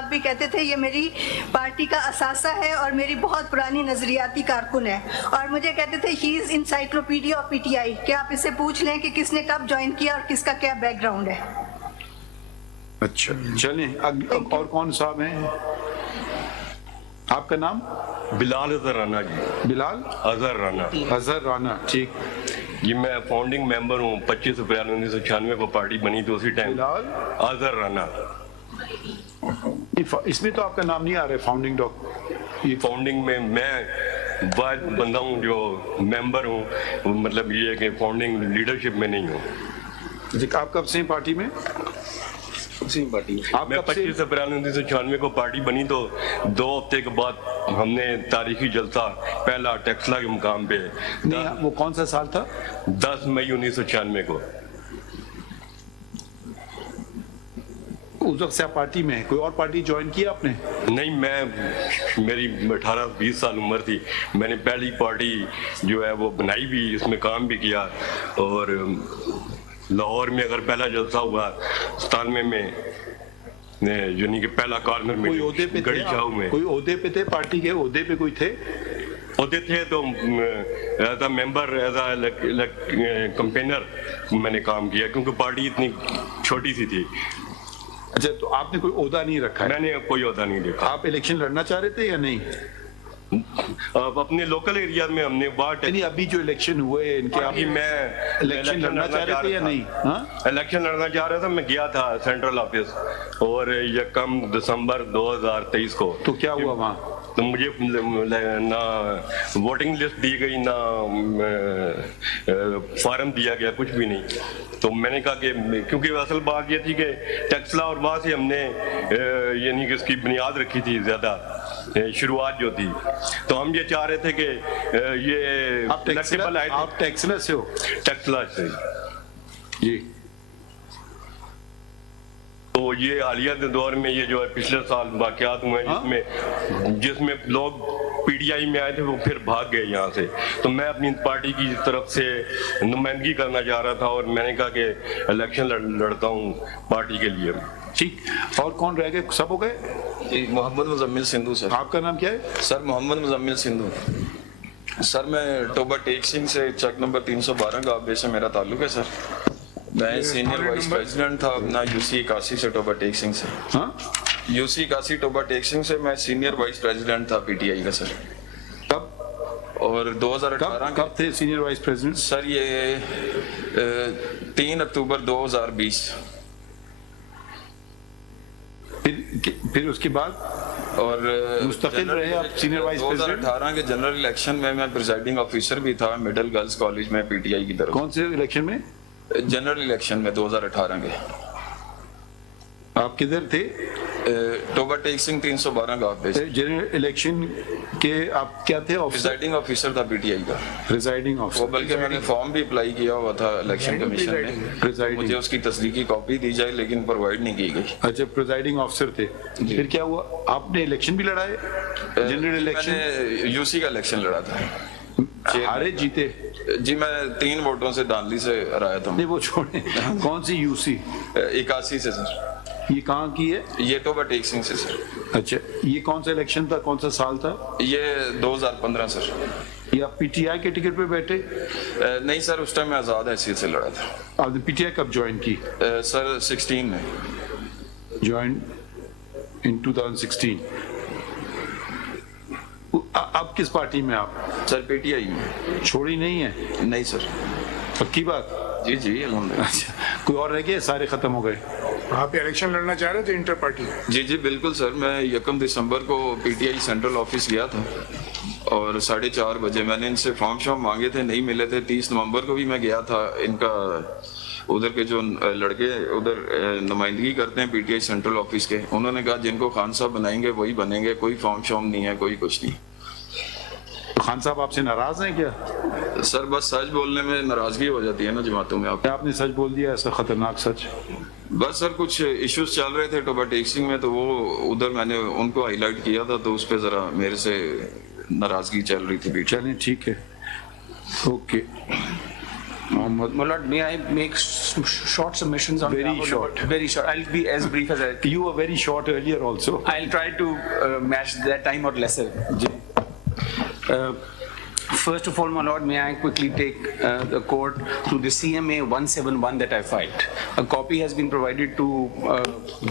صاحب بھی کہتے تھے یہ میری پارٹی کا اثاثہ ہے اور میری بہت پرانی نظریاتی کارکن ہے, اور مجھے کہتے تھے he is encyclopedia of P T I, کہ آپ اس سے پوچھ لیں کہ کس نے کب جوائن کیا اور کس کا کیا بیک گراؤنڈ ہے. اچھا چلیں, اور کون صاحب ہیں؟ آپ کا نام؟ بلال اظہر رانا جی. بلال اظہر رانا. اظہر رانا, ٹھیک جی. میں فاؤنڈنگ ممبر ہوں. 25 اپریل 1996 کو پارٹی بنی تو اسی ٹائم. بلال اظہر رانا. اس میں تو آپ کا نام نہیں آ رہا ہے فاؤنڈنگ ڈاک. فاؤنڈنگ میں واحد بندہ ہوں جو ممبر ہوں, مطلب یہ ہے کہ فاؤنڈنگ لیڈرشپ میں نہیں ہوں. آپ کب سے ہیں پارٹی میں؟ میں 25 اپریل 1996 کو پارٹی بنی تو 2 ہفتے کے بعد ہم نے تاریخی جلسہ پہلا ٹیکسلا کے مقام پہ. وہ کون سا سال تھا؟ 10 مئی 1996 کو. اس وقت سے آپ پارٹی میں ہیں, کوئی اور پارٹی جوائن کی آپ نے؟ نہیں, میری 18-20 سال عمر تھی. میں نے پہلی پارٹی جو ہے وہ بنائی بھی, اس میں کام بھی کیا. اور لاہور میں اگر پہلا جلسہ ہوا 97 میں, یعنی کہ پہلا کارنر میں گڑی چاؤ میں. کوئی عہدے پہ تھے پارٹی کے؟ عہدے پہ کوئی تھے؟ عہدے تھے تو as a member, as a campaigner میں نے کام کیا, کیونکہ پارٹی اتنی چھوٹی سی تھی. اچھا, تو آپ نے کوئی عہدہ نہیں رکھا ہے؟ میں نے کوئی عہدہ نہیں دیکھا. آپ الیکشن لڑنا چاہ رہے تھے یا نہیں؟ اپنے لوکل ایریا میں ہم نے یعنی ابھی جو الیکشن ہوئے ان کے, ابھی میں الیکشن لڑنا چاہ رہے تھے یا نہیں؟ الیکشن لڑنا چاہ رہا تھا. میں گیا تھا سینٹرل آفس, اور 1 دسمبر 2023 کو. تو کیا ہوا وہاں؟ تو مجھے نہ ووٹنگ لسٹ دی گئی, نہ فارم دیا گیا, کچھ بھی نہیں. تو میں نے کہا کہ کیونکہ اصل بات یہ تھی کہ ٹیکسلا اور وہاں سے ہم نے یعنی کہ اس کی بنیاد رکھی تھی زیادہ, شروعات جو تھی. تو ہم یہ چاہ رہے تھے کہ یہ آپ ٹیکسلا سے ہو؟ ٹیکسلا سے جی. تو یہ حالیہ دور میں یہ جو ہے پچھلے سال واقعات ہوئے ہیں جس میں لوگ پی ٹی آئی میں آئے تھے, وہ پھر بھاگ گئے یہاں سے. تو میں اپنی پارٹی کی طرف سے نمائندگی کرنا چاہ رہا تھا, اور میں نے کہا کہ الیکشن لڑتا ہوں پارٹی کے لیے. ٹھیک, اور کون رہ گئے؟ سب ہو گئے؟ جی, محمد مزمل سندھو سر. آپ کا نام کیا ہے سر؟ محمد مزمل سندھو. سر میں ٹوبا ٹیک سنگھ سے, چک نمبر 312 کا آبے سے میرا تعلق ہے سر. میں سینئر وائس پریزیڈنٹ تھا اپنا یو سی 81 سے ٹوبا ٹیک سنگھ سے. یو سی 81 ٹوبا ٹیک سنگھ سے میں سینئر وائس پریزیڈنٹ تھا پی ٹی آئی کا سر. کب؟ اور 2018 کب تھے سینئر وائس پریزیڈنٹ سر؟ یہ 3 اکتوبر 2020. پھر اس کے بعد اور مستقل رہے آپ سینئر وائس پریزیڈنٹ؟ 2018 کے جنرل الیکشن میں پریزائڈنگ آفیسر بھی تھا مڈل گرلز کالج میں پی ٹی آئی کی طرف. کون سے الیکشن میں؟ جنرل الیکشن میں 2018 کے. آپ کدھر تھے؟ ٹوبا ٹیک سنگھ 312 کا آفس. جنرل الیکشن کے آپ کیا تھے؟ پریزائڈنگ آفیسر تھا پی ٹی آئی کا. Presiding officer. بلکہ میں نے فارم بھی اپلائی کیا ہوا تھا الیکشن کمیشن میں, مجھے اس کی تصدیقی کاپی دی جائے لیکن پرووائڈ نہیں کی گئی. اچھا, پریزائڈنگ آفیسر تھے. پھر کیا ہوا؟ آپ نے الیکشن بھی لڑا ہے؟ جنرل الیکشن میں نے یو سی کا الیکشن لڑا تھا. ہارے جیتے؟ جی, میں 3 ووٹوں سے دانلی سے ہرایا تھا. نہیں وہ چھوڑیں, کون سی یو سی؟ 81 سے سر. یہ کہاں کی ہے؟ یہ ٹوبا ٹیک سنگھ سے سر. اچھا, یہ کون سا الیکشن تھا, کون سا سال تھا؟ یہ 2015 سر. یہ آپ پی ٹی آئی کے ٹکٹ پہ بیٹھے؟ نہیں سر, اس ٹائم میں آزاد حیثیت سے لڑا تھا. آپ نے پی ٹی آئی کب جوائن کی؟ سر 16 میں. جوائن ان 2016. اب کس پارٹی میں آپ؟ سر پی ٹی آئی میں. چھوڑی نہیں ہے؟ نہیں سر. پکی بات؟ جی جی الحمدللہ. اچھا, کوئی اور رہ گئے؟ سارے ختم ہو گئے. آپ الیکشن لڑنا چاہ رہے تھے انٹر پارٹی؟ جی جی بالکل سر. میں 1 دسمبر کو پی ٹی آئی سینٹرل آفس گیا تھا, اور 4:30 بجے میں نے ان سے فارم مانگے تھے, نہیں ملے تھے. 30 نومبر کو بھی میں گیا تھا. ان کا ادھر کے جو لڑکے ادھر نمائندگی کرتے ہیں پی ٹی آئی سینٹرل آفس کے, انہوں نے کہا جن کو خان صاحب بنائیں گے وہی بنیں گے, کوئی فارم نہیں ہے, کوئی کچھ نہیں. خان صاحب آپ سے ناراض ہیں کیا؟ سر بس سچ بولنے میں ناراضگی ہو جاتی ہے نا جماعتوں میں. آپ نے سچ بول دیا, ایسا خطرناک سچ؟ بس سر کچھ ایشوز چل رہے تھے ٹوبا ٹیک سنگھ میں, تو وہ ادھر میں نے ان کو ہائی لائٹ کیا تھا, تو اس پہ ذرا میرے سے ناراضگی چل رہی تھی. چلیں ٹھیک ہے, okay. Mohammed. My lord, may I make short submissions on Very behalf of the short. board? Very short. I'll be as brief as I. You were very short earlier also. I'll try to match that time or lesser. First of all, my lord, may I quickly take the court to the CMA 171 that I filed. A copy has been provided to.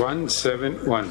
171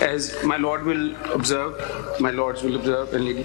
As my lord will observe, my lords will observe, and lady,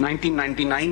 1999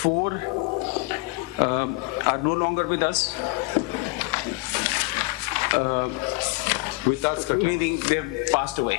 4 are no longer with us. with us Meaning they've passed away.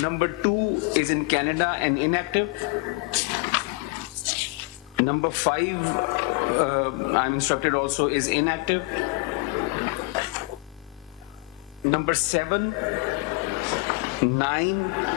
Number 2 is in Canada and inactive. Number 5, I'm instructed also, is inactive. Number 7, 9,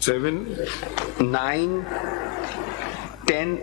7 9, 10